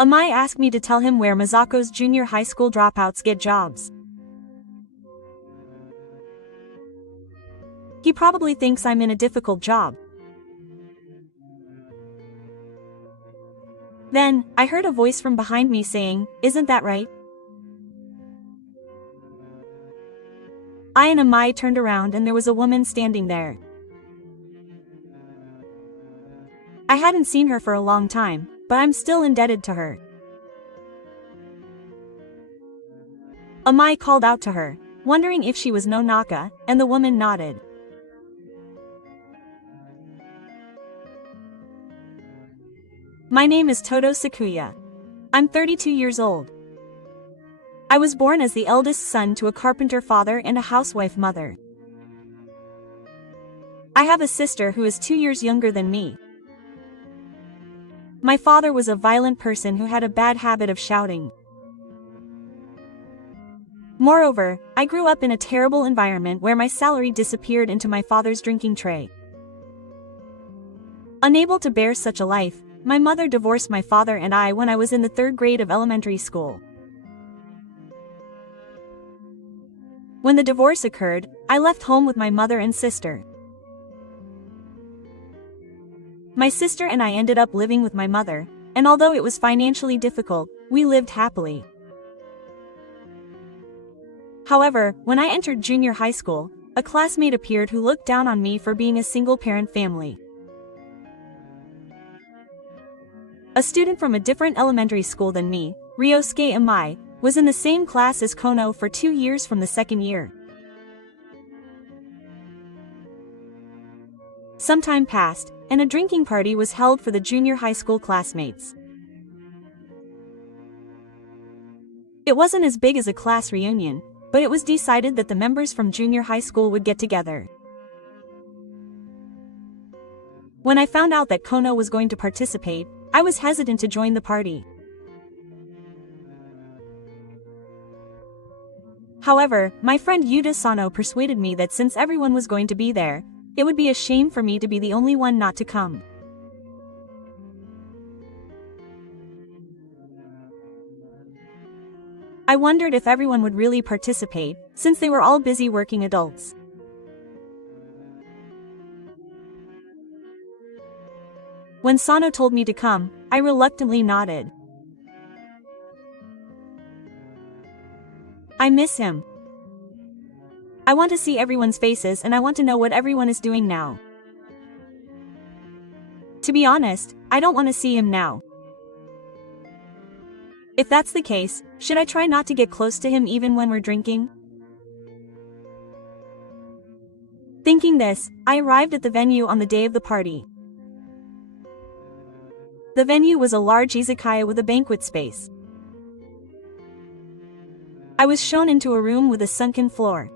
Amai asked me to tell him where Masako's junior high school dropouts get jobs. He probably thinks I'm in a difficult job. Then, I heard a voice from behind me saying, "Isn't that right?" I and Amai turned around and there was a woman standing there. I hadn't seen her for a long time, but I'm still indebted to her. Amai called out to her, wondering if she was Nonaka, and the woman nodded. My name is Todo Sakuya. I'm 32 years old. I was born as the eldest son to a carpenter father and a housewife mother. I have a sister who is 2 years younger than me. My father was a violent person who had a bad habit of shouting. Moreover, I grew up in a terrible environment where my salary disappeared into my father's drinking tray. Unable to bear such a life, my mother divorced my father and I when I was in the 3rd grade of elementary school. When the divorce occurred, I left home with my mother and sister. My sister and I ended up living with my mother, and although it was financially difficult, we lived happily. However, when I entered junior high school, a classmate appeared who looked down on me for being a single-parent family. A student from a different elementary school than me, Ryosuke Amai, was in the same class as Kono for 2 years from the 2nd year. Some time passed, and a drinking party was held for the junior high school classmates. It wasn't as big as a class reunion, but it was decided that the members from junior high school would get together. When I found out that Kono was going to participate, I was hesitant to join the party. However, my friend Yuta Sano persuaded me that since everyone was going to be there, it would be a shame for me to be the only one not to come. I wondered if everyone would really participate, since they were all busy working adults. When Sano told me to come, I reluctantly nodded. I miss him. I want to see everyone's faces and I want to know what everyone is doing now. To be honest, I don't want to see him now. If that's the case, should I try not to get close to him even when we're drinking? Thinking this, I arrived at the venue on the day of the party. The venue was a large izakaya with a banquet space. I was shown into a room with a sunken floor.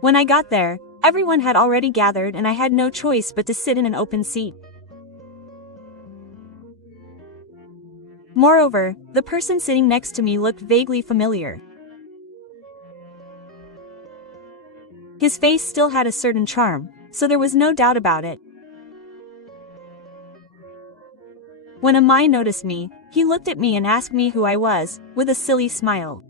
When I got there, everyone had already gathered and I had no choice but to sit in an open seat. Moreover, the person sitting next to me looked vaguely familiar. His face still had a certain charm, so there was no doubt about it. When Amai noticed me, he looked at me and asked me who I was, with a silly smile.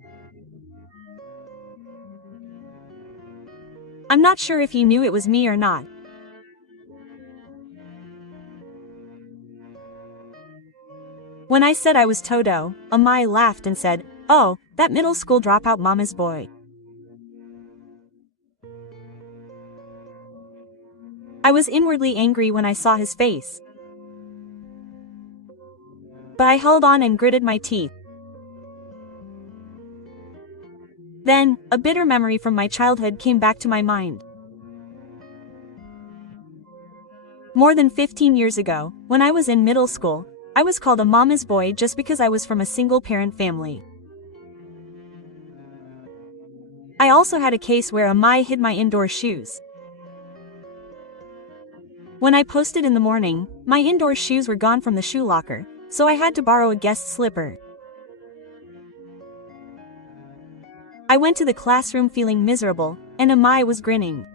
I'm not sure if he knew it was me or not. When I said I was Todo, Amai laughed and said, "Oh, that middle school dropout mama's boy." I was inwardly angry when I saw his face. But I held on and gritted my teeth. Then, a bitter memory from my childhood came back to my mind. More than 15 years ago, when I was in middle school, I was called a mama's boy just because I was from a single-parent family. I also had a case where Amai hid my indoor shoes. When I posted in the morning, my indoor shoes were gone from the shoe locker, so I had to borrow a guest slipper. I went to the classroom feeling miserable, and Amai was grinning.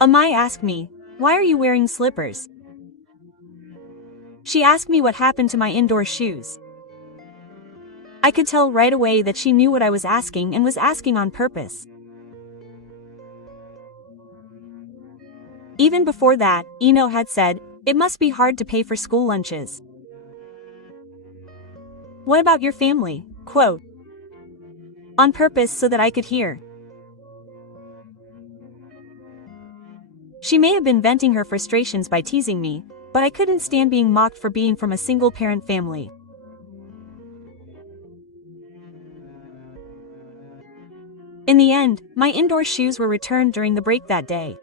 Amai asked me, "Why are you wearing slippers?" She asked me what happened to my indoor shoes. I could tell right away that she knew what I was asking and was asking on purpose. Even before that, Ino had said, "It must be hard to pay for school lunches. What about your family?" Quote. On purpose so that I could hear. She may have been venting her frustrations by teasing me, but I couldn't stand being mocked for being from a single-parent family. In the end, my indoor shoes were returned during the break that day.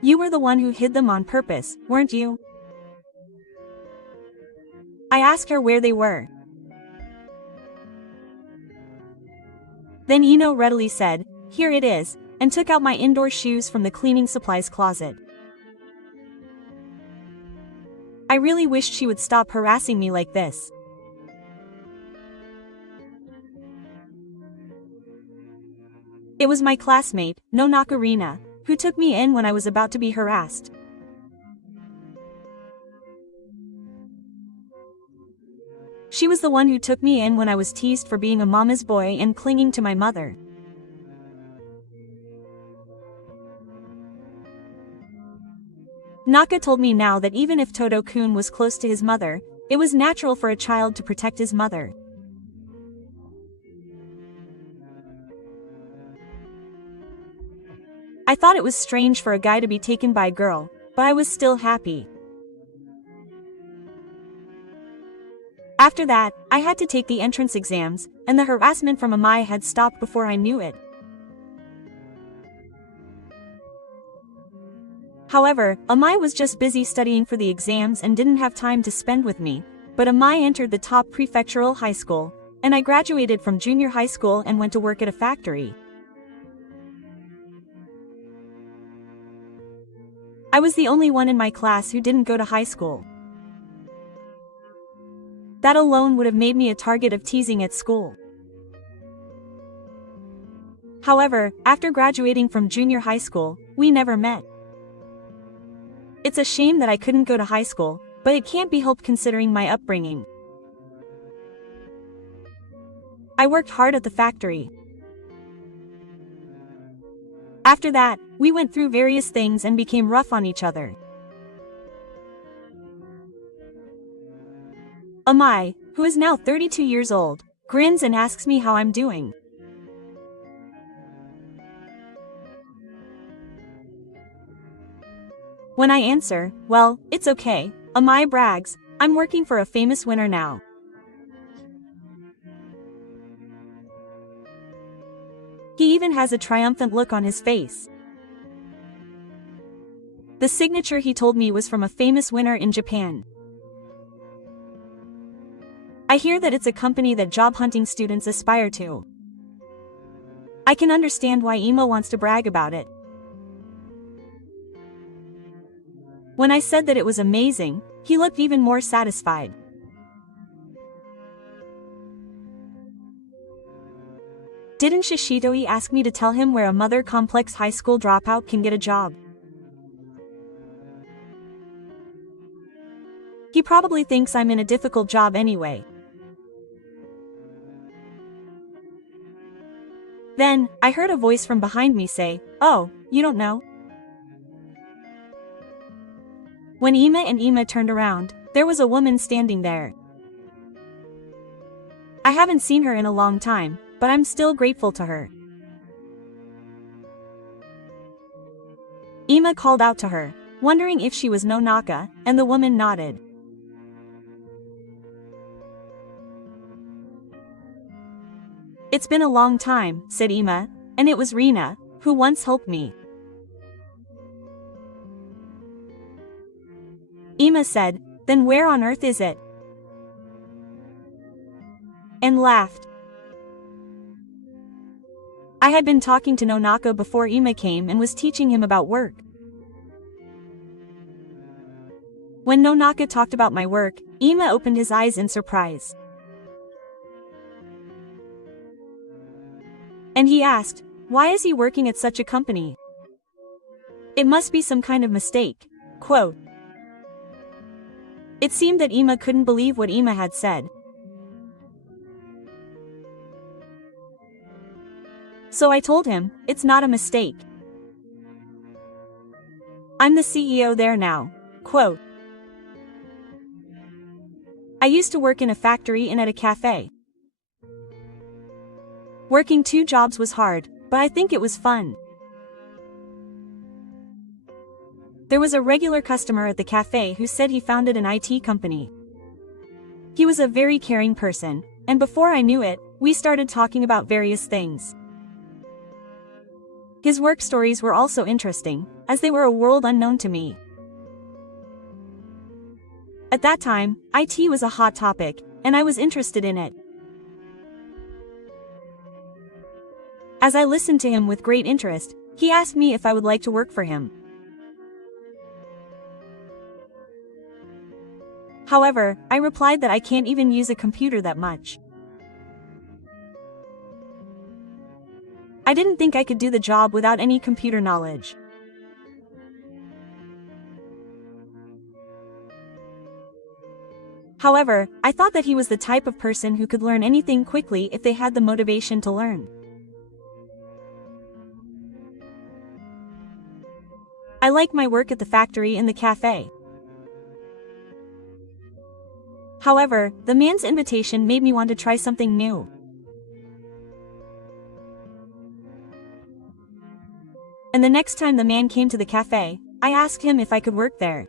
You were the one who hid them on purpose, weren't you? I asked her where they were. Then Ino readily said, "Here it is," and took out my indoor shoes from the cleaning supplies closet. I really wished she would stop harassing me like this. It was my classmate, Nonaka Rina, who took me in when I was about to be harassed. She was the one who took me in when I was teased for being a mama's boy and clinging to my mother. Naka told me now that even if Todo-kun was close to his mother, it was natural for a child to protect his mother. I thought it was strange for a guy to be taken by a girl, but I was still happy. After that, I had to take the entrance exams, and the harassment from Amai had stopped before I knew it. However, Amai was just busy studying for the exams and didn't have time to spend with me, but Amai entered the top prefectural high school, and I graduated from junior high school and went to work at a factory. I was the only one in my class who didn't go to high school. That alone would have made me a target of teasing at school. However, after graduating from junior high school, we never met. It's a shame that I couldn't go to high school, but it can't be helped considering my upbringing. I worked hard at the factory. After that, we went through various things and became rough on each other. Amai, who is now 32 years old, grins and asks me how I'm doing. When I answer, "Well, it's okay," Amai brags, "I'm working for a famous winner now." He even has a triumphant look on his face. The signature he told me was from a famous winner in Japan. I hear that it's a company that job hunting students aspire to. I can understand why Imo wants to brag about it. When I said that it was amazing, he looked even more satisfied. Didn't Shishitoi ask me to tell him where a mother complex high school dropout can get a job? He probably thinks I'm in a difficult job anyway. Then, I heard a voice from behind me say, "Oh, you don't know?" When Ima and Ima turned around, there was a woman standing there. I haven't seen her in a long time, but I'm still grateful to her. Ima called out to her, wondering if she was Nonaka, and the woman nodded. "It's been a long time," said Ima, "and it was Rina, who once helped me." Ima said, "Then where on earth is it?" And laughed. I had been talking to Nonaka before Ima came and was teaching him about work. When Nonaka talked about my work, Ima opened his eyes in surprise. And he asked, "Why is he working at such a company? It must be some kind of mistake." Quote. It seemed that Ima couldn't believe what Ima had said. So I told him, it's not a mistake. I'm the CEO there now. Quote. I used to work in a factory and at a cafe. Working 2 jobs was hard, but I think it was fun. There was a regular customer at the cafe who said he founded an IT company. He was a very caring person, and before I knew it, we started talking about various things. His work stories were also interesting, as they were a world unknown to me. At that time, IT was a hot topic, and I was interested in it. As I listened to him with great interest, he asked me if I would like to work for him. However, I replied that I can't even use a computer that much. I didn't think I could do the job without any computer knowledge. However, I thought that he was the type of person who could learn anything quickly if they had the motivation to learn. I like my work at the factory and the cafe. However, the man's invitation made me want to try something new. And the next time the man came to the cafe, I asked him if I could work there.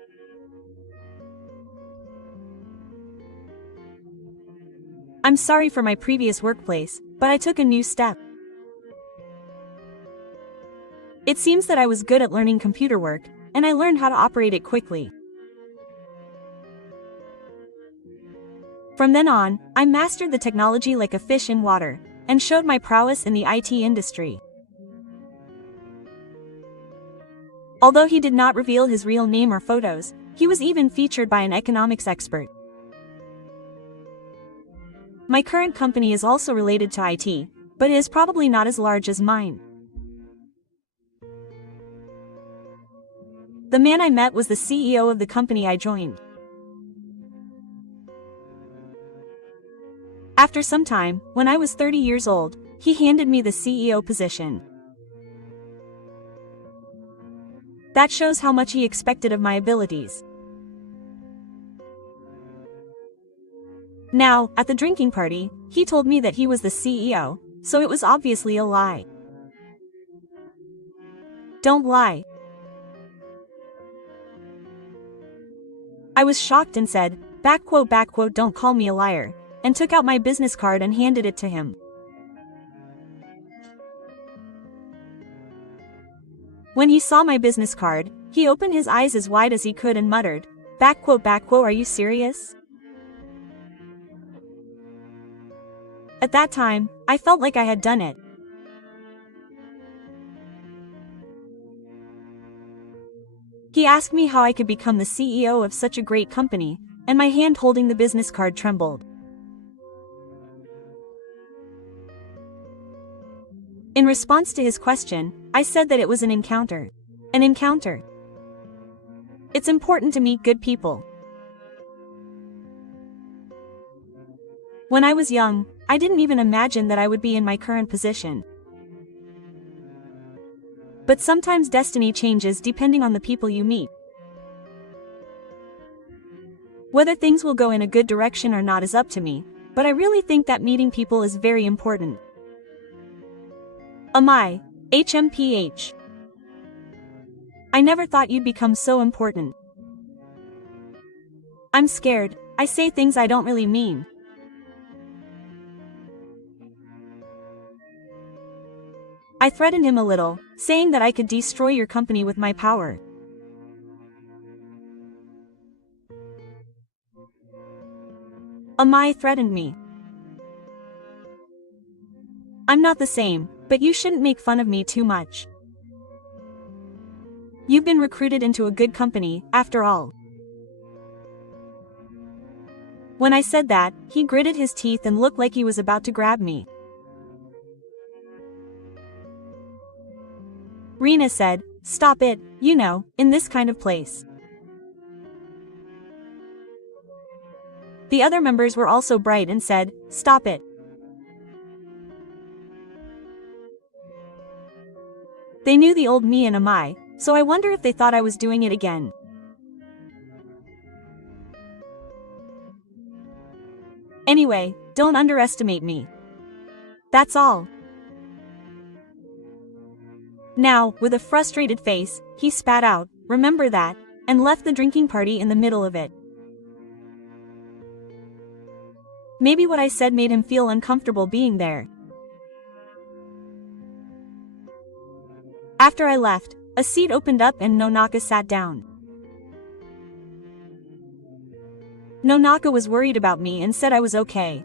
I'm sorry for my previous workplace, but I took a new step. It seems that I was good at learning computer work, and I learned how to operate it quickly. From then on, I mastered the technology like a fish in water, and showed my prowess in the IT industry. Although he did not reveal his real name or photos, he was even featured by an economics expert. My current company is also related to IT, but it is probably not as large as mine. The man I met was the CEO of the company I joined. After some time, when I was 30 years old, he handed me the CEO position. That shows how much he expected of my abilities. Now, at the drinking party, he told me that he was the CEO, so it was obviously a lie. Don't lie. I was shocked and said, don't call me a liar, and took out my business card and handed it to him. When he saw my business card, he opened his eyes as wide as he could and muttered, are you serious? At that time, I felt like I had done it. He asked me how I could become the CEO of such a great company, and my hand holding the business card trembled. In response to his question, I said that it was an encounter. An encounter. It's important to meet good people. When I was young, I didn't even imagine that I would be in my current position. But sometimes destiny changes depending on the people you meet. Whether things will go in a good direction or not is up to me, but I really think that meeting people is very important. Amai, HMPH. I never thought you'd become so important. I'm scared, I say things I don't really mean. I threatened him a little, saying that I could destroy your company with my power. Amai threatened me. I'm not the same, but you shouldn't make fun of me too much. You've been recruited into a good company, after all. When I said that, he gritted his teeth and looked like he was about to grab me. Rena said, stop it, in this kind of place. The other members were also bright and said, "Stop it." They knew the old me and Amai, so I wonder if they thought I was doing it again. Anyway, don't underestimate me. That's all. Now, with a frustrated face, he spat out, "Remember that," and left the drinking party in the middle of it. Maybe what I said made him feel uncomfortable being there. After I left, a seat opened up and Nonaka sat down. Nonaka was worried about me and said I was okay.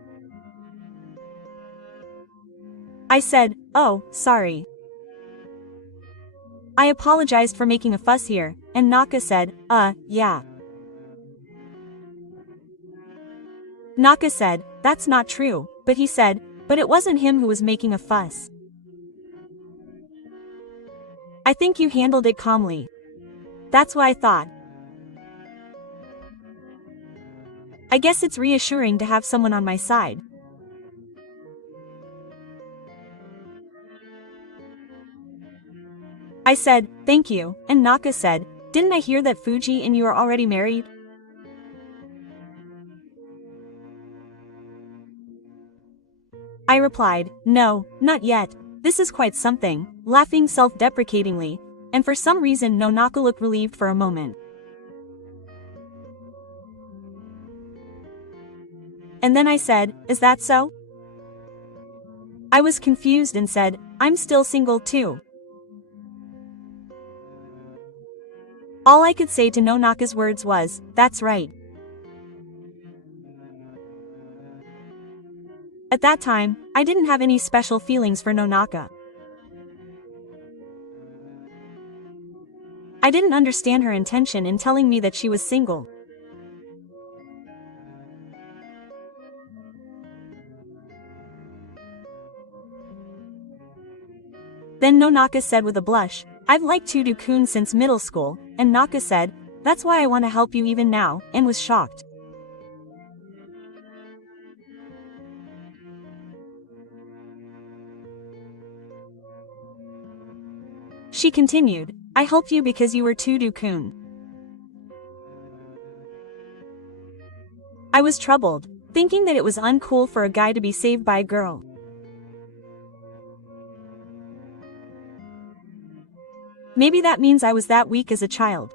I said, "Oh, sorry." I apologized for making a fuss here, and Naka said, yeah. Naka said, "That's not true," but he said, "But it wasn't him who was making a fuss. I think you handled it calmly." That's what I thought. I guess it's reassuring to have someone on my side. I said, "Thank you," and Naka said, "Didn't I hear that Fuji and you are already married?" I replied, "No, not yet. This is quite something," laughing self-deprecatingly, and for some reason Nonaka looked relieved for a moment. And then I said, "Is that so?" I was confused and said, "I'm still single too." All I could say to Nonaka's words was, "That's right." At that time, I didn't have any special feelings for Nonaka. I didn't understand her intention in telling me that she was single. Then Nonaka said with a blush, "I've liked Tudu-kun since middle school," and Naka said, "That's why I want to help you even now," and was shocked. She continued, "I helped you because you were Tudu-kun." I was troubled, thinking that it was uncool for a guy to be saved by a girl. Maybe that means I was that weak as a child.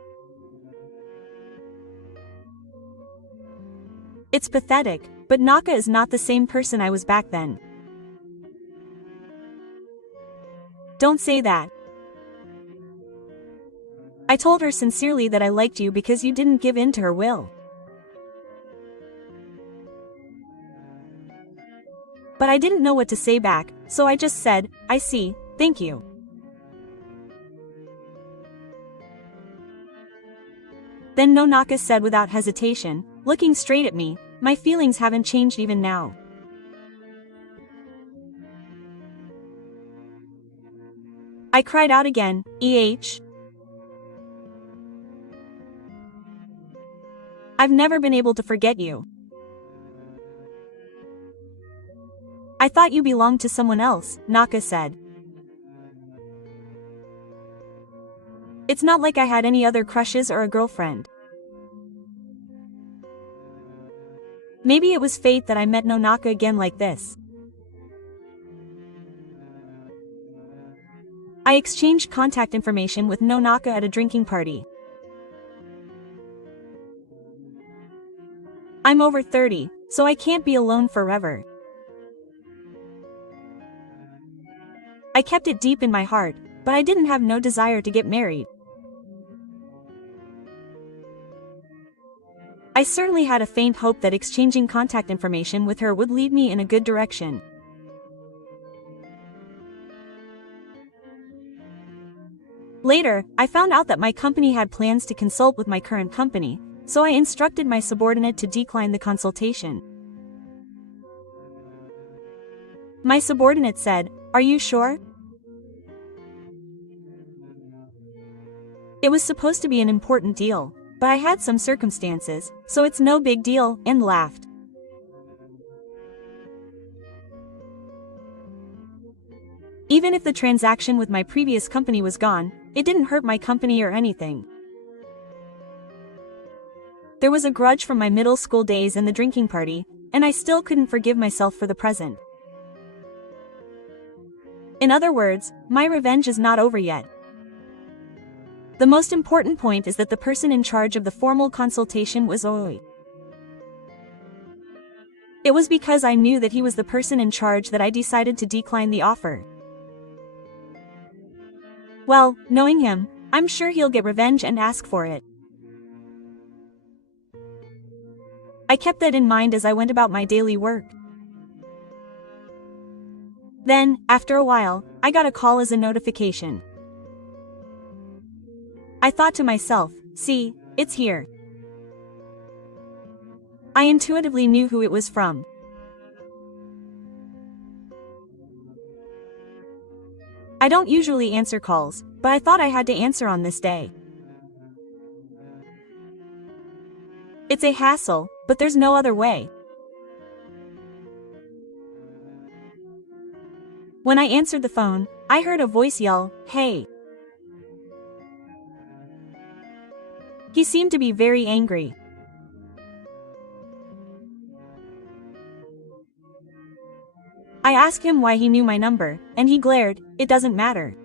It's pathetic, but Naka is not the same person I was back then. Don't say that. I told her sincerely that I liked you because you didn't give in to her will. But I didn't know what to say back, so I just said, "I see, thank you." Then Nonaka said without hesitation, looking straight at me, "My feelings haven't changed even now." I cried out again, I've never been able to forget you. I thought you belonged to someone else, Naka said. It's not like I had any other crushes or a girlfriend. Maybe it was fate that I met Nonaka again like this. I exchanged contact information with Nonaka at a drinking party. I'm over 30, so I can't be alone forever. I kept it deep in my heart, but I didn't have no desire to get married. I certainly had a faint hope that exchanging contact information with her would lead me in a good direction. Later, I found out that my company had plans to consult with my current company, so I instructed my subordinate to decline the consultation. My subordinate said, "Are you sure?" It was supposed to be an important deal, but I had some circumstances, so it's no big deal, and laughed. Even if the transaction with my previous company was gone, it didn't hurt my company or anything. There was a grudge from my middle school days and the drinking party, and I still couldn't forgive myself for the present. In other words, my revenge is not over yet. The most important point is that the person in charge of the formal consultation was Oi. It was because I knew that he was the person in charge that I decided to decline the offer. Well, knowing him, I'm sure he'll get revenge and ask for it. I kept that in mind as I went about my daily work. Then, after a while, I got a call as a notification. I thought to myself, see, it's here. I intuitively knew who it was from. I don't usually answer calls, but I thought I had to answer on this day. It's a hassle, but there's no other way. When I answered the phone, I heard a voice yell, "Hey." He seemed to be very angry. I asked him why he knew my number, and he glared, "It doesn't matter."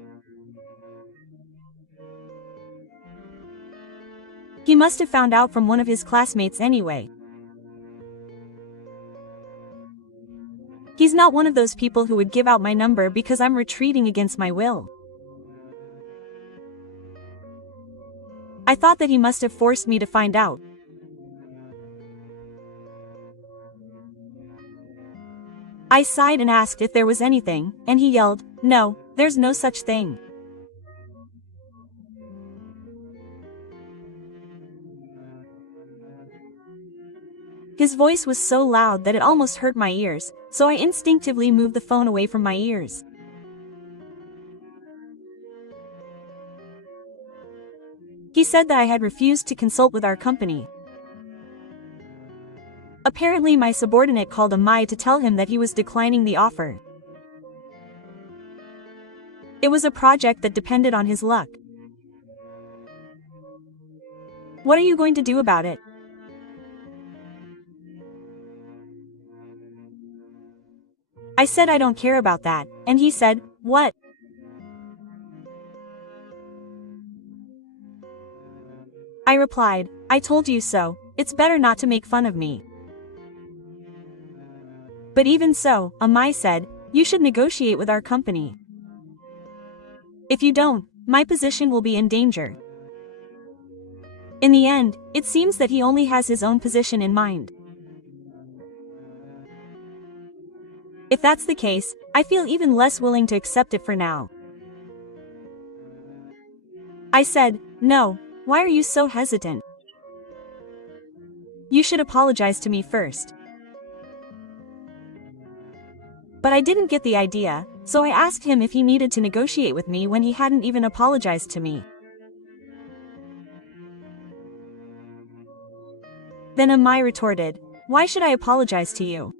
He must have found out from one of his classmates anyway. He's not one of those people who would give out my number because I'm retreating against my will. I thought that he must have forced me to find out. I sighed and asked if there was anything, and he yelled, "No, there's no such thing." His voice was so loud that it almost hurt my ears, so I instinctively moved the phone away from my ears. He said that I had refused to consult with our company. Apparently my subordinate called Amai to tell him that he was declining the offer. It was a project that depended on his luck. What are you going to do about it? I said I don't care about that, and he said, "What?" I replied, "I told you so, it's better not to make fun of me." But even so, Amai said, "You should negotiate with our company. If you don't, my position will be in danger." In the end, it seems that he only has his own position in mind. If that's the case, I feel even less willing to accept it for now. I said, "No, why are you so hesitant? You should apologize to me first." But I didn't get the idea, so I asked him if he needed to negotiate with me when he hadn't even apologized to me. Then Amai retorted, "Why should I apologize to you?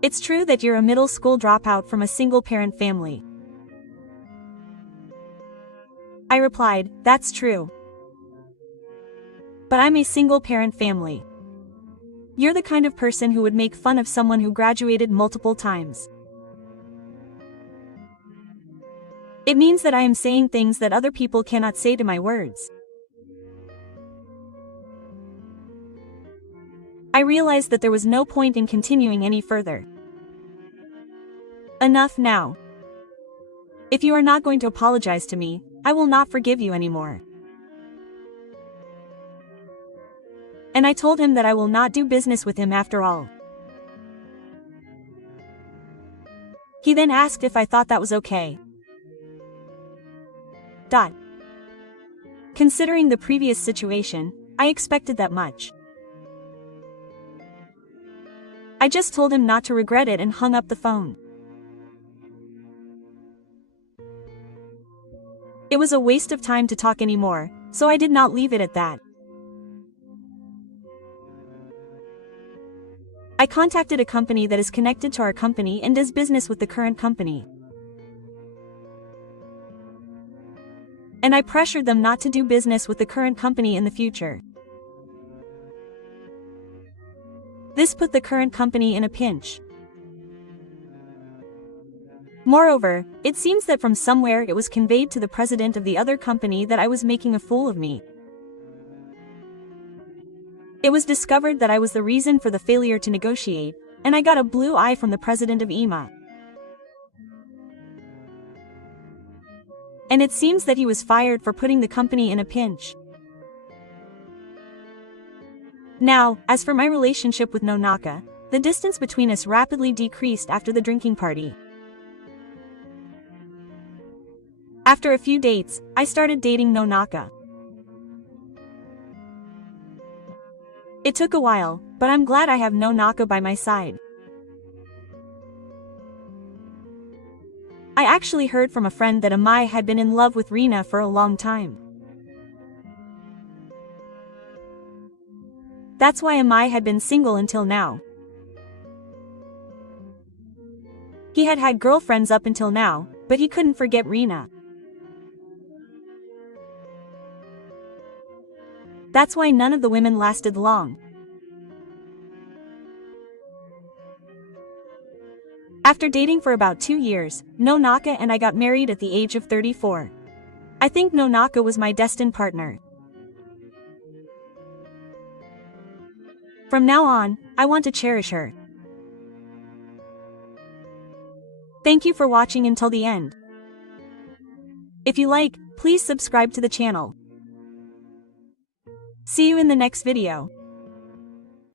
It's true that you're a middle school dropout from a single-parent family." I replied, "That's true. But I'm a single-parent family. You're the kind of person who would make fun of someone who graduated multiple times. It means that I am saying things that other people cannot say to my words." I realized that there was no point in continuing any further. Enough now. If you are not going to apologize to me, I will not forgive you anymore. And I told him that I will not do business with him after all. He then asked if I thought that was okay. Considering the previous situation, I expected that much. I just told him not to regret it and hung up the phone. It was a waste of time to talk anymore, so I did not leave it at that. I contacted a company that is connected to our company and does business with the current company. And I pressured them not to do business with the current company in the future. This put the current company in a pinch. Moreover, it seems that from somewhere it was conveyed to the president of the other company that I was making a fool of me. It was discovered that I was the reason for the failure to negotiate, and I got a blue eye from the president of EMA. And it seems that he was fired for putting the company in a pinch. Now, as for my relationship with Nonaka, the distance between us rapidly decreased after the drinking party. After a few dates, I started dating Nonaka. It took a while, but I'm glad I have Nonaka by my side. I actually heard from a friend that Amai had been in love with Rina for a long time. That's why Amai had been single until now. He had had girlfriends up until now, but he couldn't forget Rina. That's why none of the women lasted long. After dating for about 2 years, Nonaka and I got married at the age of 34. I think Nonaka was my destined partner. From now on, I want to cherish her. Thank you for watching until the end. If you like, please subscribe to the channel. See you in the next video.